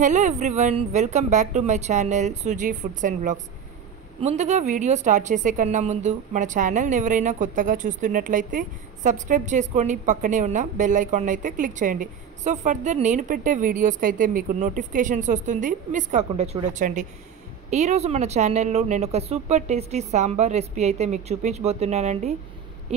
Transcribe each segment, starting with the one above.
Hello everyone, welcome back to my channel Suji foods and vlogs. ముందుగా video start చేసే కన్నా ముందు మన ఛానల్ని ఎవరైనా కొత్తగా చూస్తున్నట్లయితే సబ్స్క్రైబ్ చేసుకొని పక్కనే ఉన్న బెల్ ఐకాన్ అయితే క్లిక్ చేయండి. సో ఫర్దర్ నేను పెట్టే వీడియోస్కి అయితే మీకు నోటిఫికేషన్స్ వస్తుంది, మిస్ కాకుండా చూడొచ్చండి. ఈరోజు మన ఛానల్లో నేను ఒక సూపర్ టేస్టీ సాంబార్ రెసిపీ అయితే మీకు చూపించబోతున్నానండి.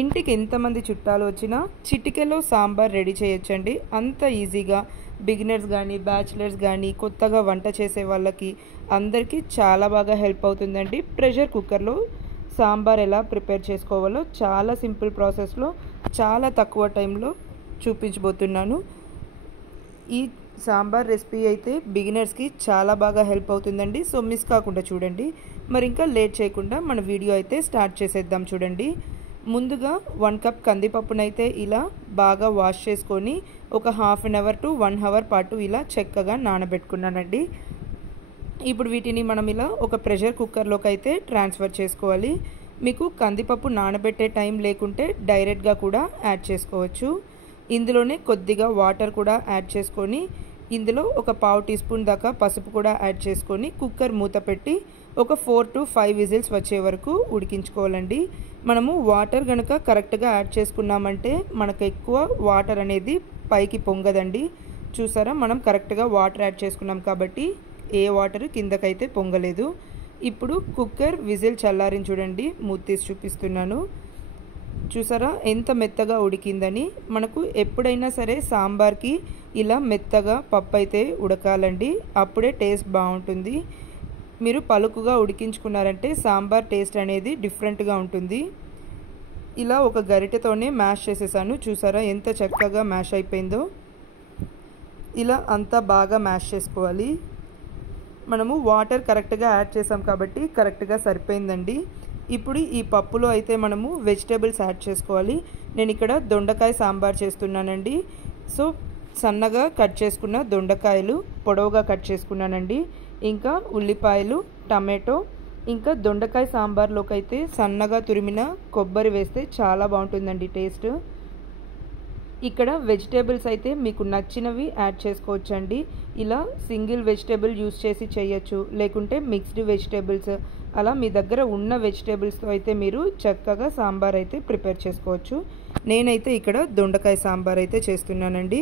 ఇంటికి ఎంతమంది చుట్టాలు వచ్చినా చిటికెలో సాంబార్ రెడీ చేయొచ్చండి. అంత ఈజీగా బిగినర్స్ కానీ బ్యాచిలర్స్ కానీ కొత్తగా వంట చేసే వాళ్ళకి అందరికీ చాలా బాగా హెల్ప్ అవుతుందండి. ప్రెషర్ కుక్కర్లో సాంబార్ ఎలా ప్రిపేర్ చేసుకోవాలో చాలా సింపుల్ ప్రాసెస్లో చాలా తక్కువ టైంలో చూపించబోతున్నాను. ఈ సాంబార్ రెసిపీ అయితే బిగినర్స్కి చాలా బాగా హెల్ప్ అవుతుందండి. సో మిస్ కాకుండా చూడండి. మరి ఇంకా లేట్ చేయకుండా మన వీడియో అయితే స్టార్ట్ చేసేద్దాం. చూడండి, ముందుగా 1 కప్ కందిపప్పునైతే ఇలా బాగా వాష్ చేసుకొని ఒక half an hour to 1 hour పాటు ఇలా చక్కగా నానబెట్టుకున్నానండి. ఇప్పుడు వీటిని మనం ఇలా ఒక ప్రెషర్ కుక్కర్లోకి అయితే ట్రాన్స్ఫర్ చేసుకోవాలి. మీకు కందిపప్పు నానబెట్టే టైం లేకుంటే డైరెక్ట్గా కూడా యాడ్ చేసుకోవచ్చు. ఇందులోనే కొద్దిగా వాటర్ కూడా యాడ్ చేసుకొని ఇందులో ఒక పావు టీ స్పూన్ దాకా పసుపు కూడా యాడ్ చేసుకొని కుక్కర్ మూత పెట్టి ఒక 4 to 5 విజిల్స్ వచ్చే వరకు ఉడికించుకోవాలండి. మనము వాటర్ కనుక కరెక్ట్గా యాడ్ చేసుకున్నామంటే మనకు ఎక్కువ వాటర్ అనేది పైకి పొంగదండి. చూసారా, మనం కరెక్ట్గా వాటర్ యాడ్ చేసుకున్నాం కాబట్టి ఏ వాటర్ కిందకైతే పొంగలేదు. ఇప్పుడు కుక్కర్ విజిల్ చల్లారిని చూడండి, మూత తీసి చూపిస్తున్నాను. చూసారా ఎంత మెత్తగా ఉడికిందని. మనకు ఎప్పుడైనా సరే సాంబార్కి ఇలా మెత్తగా పప్పు అయితే ఉడకాలండి, అప్పుడే టేస్ట్ బాగుంటుంది. మీరు పలుకుగా ఉడికించుకున్నారంటే సాంబార్ టేస్ట్ అనేది డిఫరెంట్గా ఉంటుంది. ఇలా ఒక గరిటెతోనే మ్యాష్ చేసేసాను. చూసారా ఎంత చక్కగా మ్యాష్ అయిపోయిందో. ఇలా అంతా బాగా మ్యాష్ చేసుకోవాలి. మనము వాటర్ కరెక్ట్గా యాడ్ చేసాం కాబట్టి కరెక్ట్గా సరిపోయిందండి. ఇప్పుడు ఈ పప్పులో అయితే మనము వెజిటేబుల్స్ యాడ్ చేసుకోవాలి. నేను ఇక్కడ దొండకాయ సాంబార్ చేస్తున్నానండి. సో సన్నగా కట్ చేసుకున్న దొండకాయలు పొడవుగా కట్ చేసుకున్నానండి. ఇంకా ఉల్లిపాయలు, టమాటో, ఇంకా దొండకాయ సాంబార్లోకి అయితే సన్నగా తురిమిన కొబ్బరి వేస్తే చాలా బాగుంటుందండి టేస్ట్. ఇక్కడ వెజిటేబుల్స్ అయితే మీకు నచ్చినవి యాడ్ చేసుకోవచ్చండి. ఇలా సింగిల్ వెజిటేబుల్ యూస్ చేసి చేయొచ్చు, లేకుంటే మిక్స్డ్ వెజిటేబుల్స్ అలా మీ దగ్గర ఉన్న వెజిటేబుల్స్తో అయితే మీరు చక్కగా సాంబార్ అయితే ప్రిపేర్ చేసుకోవచ్చు. నేనైతే ఇక్కడ దొండకాయ సాంబార్ అయితే చేస్తున్నానండి.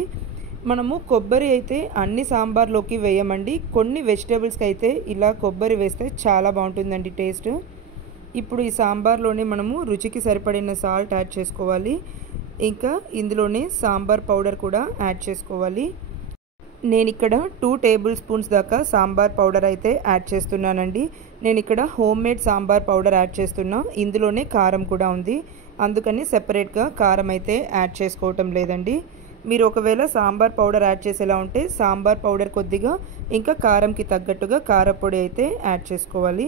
మనము కొబ్బరి అయితే అన్ని సాంబార్లోకి వేయమండి, కొన్ని వెజిటేబుల్స్కి అయితే ఇలా కొబ్బరి వేస్తే చాలా బాగుంటుందండి టేస్ట్. ఇప్పుడు ఈ సాంబార్లోనే మనము రుచికి సరిపడిన సాల్ట్ యాడ్ చేసుకోవాలి. ఇంకా ఇందులోనే సాంబార్ పౌడర్ కూడా యాడ్ చేసుకోవాలి. నేను ఇక్కడ 2 టేబుల్ స్పూన్స్ దాకా సాంబార్ పౌడర్ అయితే యాడ్ చేస్తున్నానండి. నేను ఇక్కడ home made sambar powder add చేస్తున్నా. ఇందులోనే కారం కూడా ఉంది, అందుకని సెపరేట్గా కారం అయితే యాడ్ చేసుకోవటం లేదండి. మీరు ఒకవేళ సాంబార్ పౌడర్ యాడ్ చేసేలా ఉంటే సాంబార్ పౌడర్ కొద్దిగా ఇంకా కారంకి తగ్గట్టుగా కారపొడి అయితే యాడ్ చేసుకోవాలి.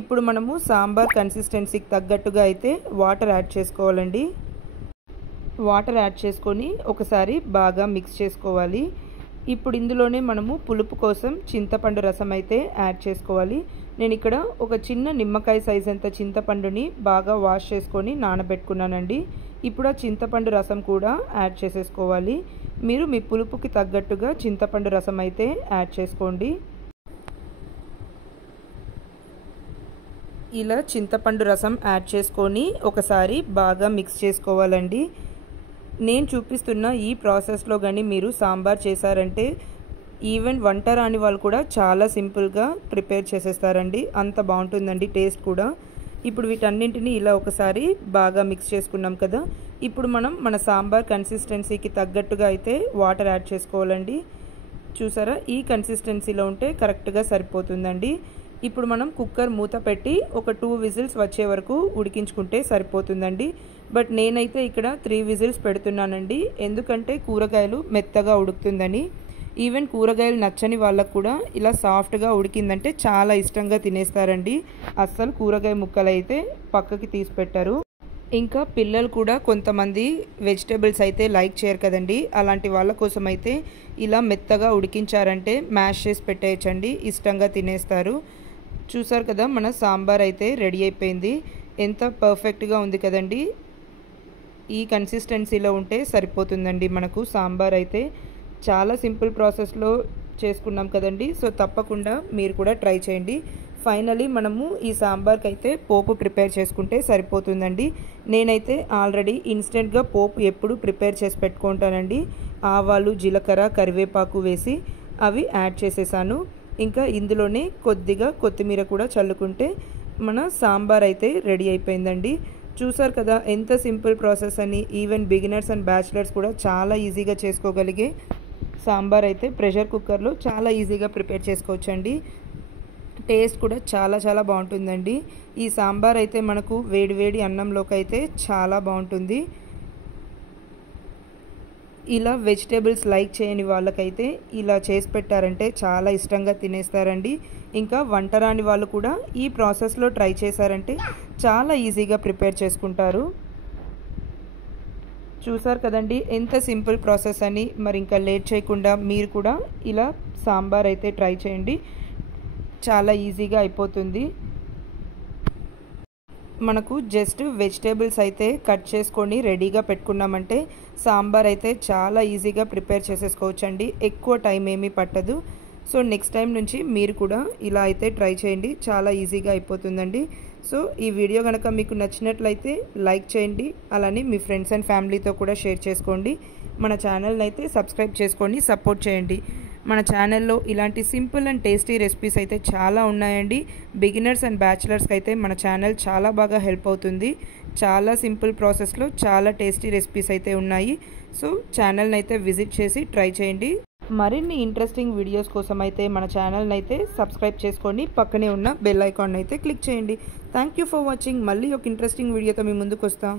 ఇప్పుడు మనము సాంబార్ కన్సిస్టెన్సీకి తగ్గట్టుగా అయితే వాటర్ యాడ్ చేసుకోవాలండి. వాటర్ యాడ్ చేసుకొని ఒకసారి బాగా మిక్స్ చేసుకోవాలి. ఇప్పుడు ఇందులోనే మనము పులుపు కోసం చింతపండు రసం అయితే యాడ్ చేసుకోవాలి. నేను ఇక్కడ ఒక చిన్న నిమ్మకాయ సైజ్ అంత చింతపండుని బాగా వాష్ చేసుకొని నానబెట్టుకున్నానండి. ఇప్పుడు ఆ చింతపండు రసం కూడా యాడ్ చేసేసుకోవాలి. మీరు మీ పులుపుకి తగ్గట్టుగా చింతపండు రసం అయితే యాడ్ చేసుకోండి. ఇలా చింతపండు రసం యాడ్ చేసుకొని ఒకసారి బాగా మిక్స్ చేసుకోవాలండి. నేను చూపిస్తున్న ఈ ప్రాసెస్లో కానీ మీరు సాంబార్ చేశారంటే ఈవెన్ వంట రాని వాళ్ళు కూడా చాలా సింపుల్గా ప్రిపేర్ చేసేస్తారండి. అంత బాగుంటుందండి టేస్ట్ కూడా. ఇప్పుడు వీటన్నింటినీ ఇలా ఒకసారి బాగా మిక్స్ చేసుకున్నాం కదా. ఇప్పుడు మనం మన సాంబార్ కన్సిస్టెన్సీకి తగ్గట్టుగా అయితే వాటర్ యాడ్ చేసుకోవాలండి. చూసారా, ఈ కన్సిస్టెన్సీలో ఉంటే కరెక్ట్గా సరిపోతుందండి. ఇప్పుడు మనం కుక్కర్ మూత పెట్టి ఒక 2 విజిల్స్ వచ్చే వరకు ఉడికించుకుంటే సరిపోతుందండి. బట్ నేనైతే ఇక్కడ 3 విజిల్స్ పెడుతున్నానండి, ఎందుకంటే కూరగాయలు మెత్తగా ఉడుకుతుందని. ఈవెన్ కూరగాయలు నచ్చని వాళ్ళకు కూడా ఇలా సాఫ్ట్గా ఉడికిందంటే చాలా ఇష్టంగా తినేస్తారండి. అస్సలు కూరగాయ ముక్కలు అయితే పక్కకి తీసి పెట్టారు. ఇంకా పిల్లలు కూడా కొంతమంది వెజిటేబుల్స్ అయితే లైక్ చేయరు కదండి. అలాంటి వాళ్ళ కోసం అయితే ఇలా మెత్తగా ఉడికించారంటే మ్యాష్ చేసి పెట్టేయచ్చండి, ఇష్టంగా తినేస్తారు. చూసారు కదా, మన సాంబార్ అయితే రెడీ అయిపోయింది. ఎంత పర్ఫెక్ట్గా ఉంది కదండి. ఈ కన్సిస్టెన్సీలో ఉంటే సరిపోతుందండి మనకు సాంబార్ అయితే. చాలా సింపుల్ ప్రాసెస్లో చేసుకున్నాం కదండి. సో తప్పకుండా మీరు కూడా ట్రై చేయండి. ఫైనలీ మనము ఈ సాంబార్కి అయితే పోపు ప్రిపేర్ చేసుకుంటే సరిపోతుందండి. నేనైతే ఆల్రెడీ ఇన్స్టెంట్గా పోపు ఎప్పుడు ప్రిపేర్ చేసి పెట్టుకుంటానండి. ఆవాలు, జీలకర్ర, కరివేపాకు వేసి అవి యాడ్ చేసేసాను. ఇంకా ఇందులోనే కొద్దిగా కొత్తిమీర కూడా చల్లుకుంటే మన సాంబార్ అయితే రెడీ అయిపోయిందండి. చూసారు కదా ఎంత సింపుల్ ప్రాసెస్ అని. ఈవెన్ బిగినర్స్ అండ్ బ్యాచిలర్స్ కూడా చాలా ఈజీగా చేసుకోగలిగే సాంబార్ అయితే ప్రెషర్ కుక్కర్లో చాలా ఈజీగా ప్రిపేర్ చేసుకోవచ్చండి. టేస్ట్ కూడా చాలా బాగుంటుందండి. ఈ సాంబార్ అయితే మనకు వేడివేడి అన్నంలోకి అయితే చాలా బాగుంటుంది. ఇలా వెజిటేబుల్స్ లైక్ చేయని వాళ్ళకైతే ఇలా చేసి పెట్టారంటే చాలా ఇష్టంగా తినేస్తారండి. ఇంకా వంట రాని వాళ్ళు కూడా ఈ ప్రాసెస్లో ట్రై చేశారంటే చాలా ఈజీగా ప్రిపేర్ చేసుకుంటారు. చూసారు కదండి ఎంత సింపుల్ ప్రాసెస్ అని. మరి ఇంకా లేట్ చేయకుండా మీరు కూడా ఇలా సాంబార్ అయితే ట్రై చేయండి. చాలా ఈజీగా అయిపోతుంది. మనకు జస్ట్ వెజిటేబుల్స్ అయితే కట్ చేసుకొని రెడీగా పెట్టుకున్నామంటే సాంబార్ అయితే చాలా ఈజీగా ప్రిపేర్ చేసేసుకోవచ్చండి. ఎక్కువ టైం ఏమీ పట్టదు. సో నెక్స్ట్ టైం నుంచి మీరు కూడా ఇలా అయితే ట్రై చేయండి. చాలా ఈజీగా అయిపోతుందండి. సో ఈ వీడియో కనుక మీకు నచ్చినట్లయితే లైక్ చేయండి. అలానే మీ ఫ్రెండ్స్ అండ్ ఫ్యామిలీతో కూడా షేర్ చేసుకోండి. మన ఛానల్ని అయితే సబ్స్క్రైబ్ చేసుకొని సపోర్ట్ చేయండి. మన ఛానల్లో ఇలాంటి సింపుల్ అండ్ టేస్టీ రెసిపీస్ అయితే చాలా ఉన్నాయండి. బిగినర్స్ అండ్ బ్యాచిలర్స్కి అయితే మన ఛానల్ చాలా బాగా హెల్ప్ అవుతుంది. చాలా సింపుల్ ప్రాసెస్లో చాలా టేస్టీ రెసిపీస్ అయితే ఉన్నాయి. సో ఛానల్ని అయితే విజిట్ చేసి ట్రై చేయండి. మరిన్ని ఇంట్రెస్టింగ్ వీడియోస్ కోసం అయితే మన ఛానల్ని అయితే సబ్స్క్రైబ్ చేసుకొని పక్కనే ఉన్న బెల్ ఐకాన్ అయితే క్లిక్ చేయండి. Thank you for watching. మళ్ళీ ఒక ఇంట్రెస్టింగ్ వీడియోతో మీ ముందుకు వస్తాం.